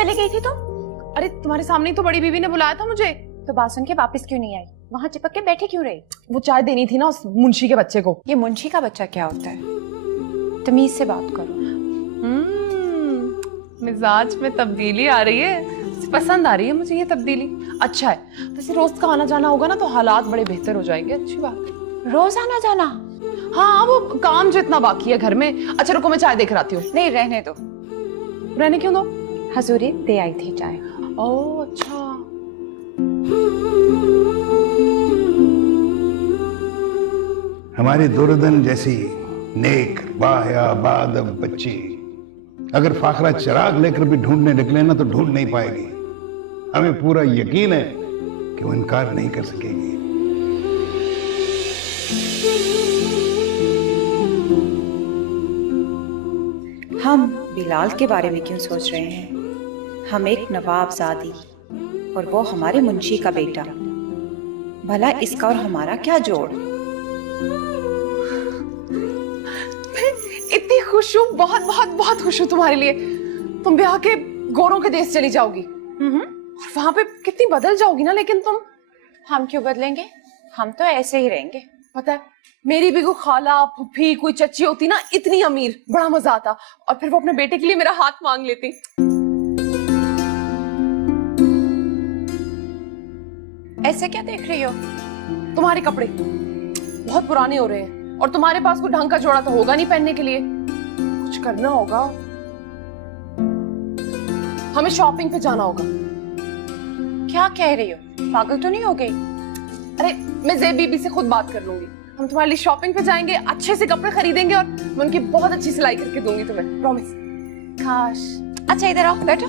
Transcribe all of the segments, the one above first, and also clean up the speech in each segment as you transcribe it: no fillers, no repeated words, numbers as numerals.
चली गई थी तुम? अरे तुम्हारे सामने ही तो बड़ी बीबी ने बुलाया था मुझे। तो बात सुन के वापस क्यों नहीं आई? वहाँ चिपक के बैठी क्यों रही? वो चाय देनी थी ना उस मुंशी के बच्चे को। ये मुंशी का बच्चा क्या होता है? तमीज से बात करो। मिजाज में तब्दीली आ रही है, पसंद आ रही है मुझे ये तब्दीली। अच्छा है, वैसे रोज का आना जाना होगा ना तो हालात बड़े बेहतर हो जाएंगे। अच्छी बात है। रोज आना जाना? हाँ, वो काम जो इतना बाकी है घर में। अच्छा रुको, मैं चाय देकर आती हूँ। नहीं, रहने दो। रहने क्यों दो? हजूरी दे आई थी चाय। ओह अच्छा। हमारी दुर्दन जैसी नेक बायाबाद बच्ची अगर फाखरा चिराग लेकर भी ढूंढने निकले ना तो ढूंढ नहीं पाएगी। हमें पूरा यकीन है कि वो इनकार नहीं कर सकेगी। हम बिलाल के बारे में क्यों सोच रहे हैं? हम एक नवाबजादी और वो हमारे मुंशी का बेटा। भला इसका और हमारा क्या जोड़? इतनी खुश हूँ, बहुत बहुत बहुत खुश हूँ तुम्हारे लिए। तुम ब्याह के गोरों के देश चली जाओगी और वहां पे कितनी बदल जाओगी ना। लेकिन तुम। हम क्यों बदलेंगे? हम तो ऐसे ही रहेंगे। पता है, मेरी भी कोई खाला फूफी कोई चच्ची होती ना इतनी अमीर, बड़ा मजा आता। और फिर वो अपने बेटे के लिए मेरा हाथ मांग लेती। ऐसे क्या देख रही हो? तुम्हारे कपड़े बहुत पुराने हो रहे हैं और तुम्हारे पास कोई ढंग का जोड़ा तो होगा नहीं पहनने के लिए। कुछ करना होगा, हमें शॉपिंग पे जाना होगा। क्या कह रही हो? पागल तो नहीं हो गई? अरे मैं ज़ेब बीबी से खुद बात कर लूंगी। हम तुम्हारे लिए शॉपिंग पे जाएंगे, अच्छे से कपड़े खरीदेंगे और मैं उनकी बहुत अच्छी सिलाई करके दूंगी तुम्हें, प्रॉमिस। काश। अच्छा इधर आओ, बैठो।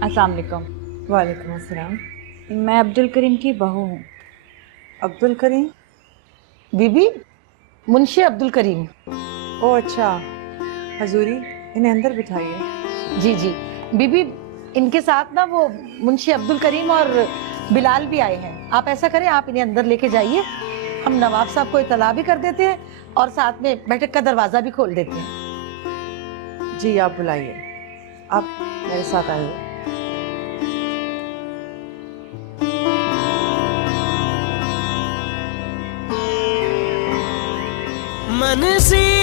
अस्सलाम वालेकुम। वालेकुम अस्सलाम। मैं अब्दुल करीम की बहू हूँ। अब्दुल करीम? बीबी मुंशी अब्दुल करीम। ओ अच्छा। हजूरी इन्हें अंदर बिठाइए। जी जी बीबी, इनके साथ ना वो मुंशी अब्दुल करीम और बिलाल भी आए हैं। आप ऐसा करें, आप इन्हें अंदर लेके जाइए, हम नवाब साहब को इतला भी कर देते हैं और साथ में बैठक का दरवाजा भी खोल देते हैं। जी आप बुलाइए, आप मेरे साथ आइए। मन सी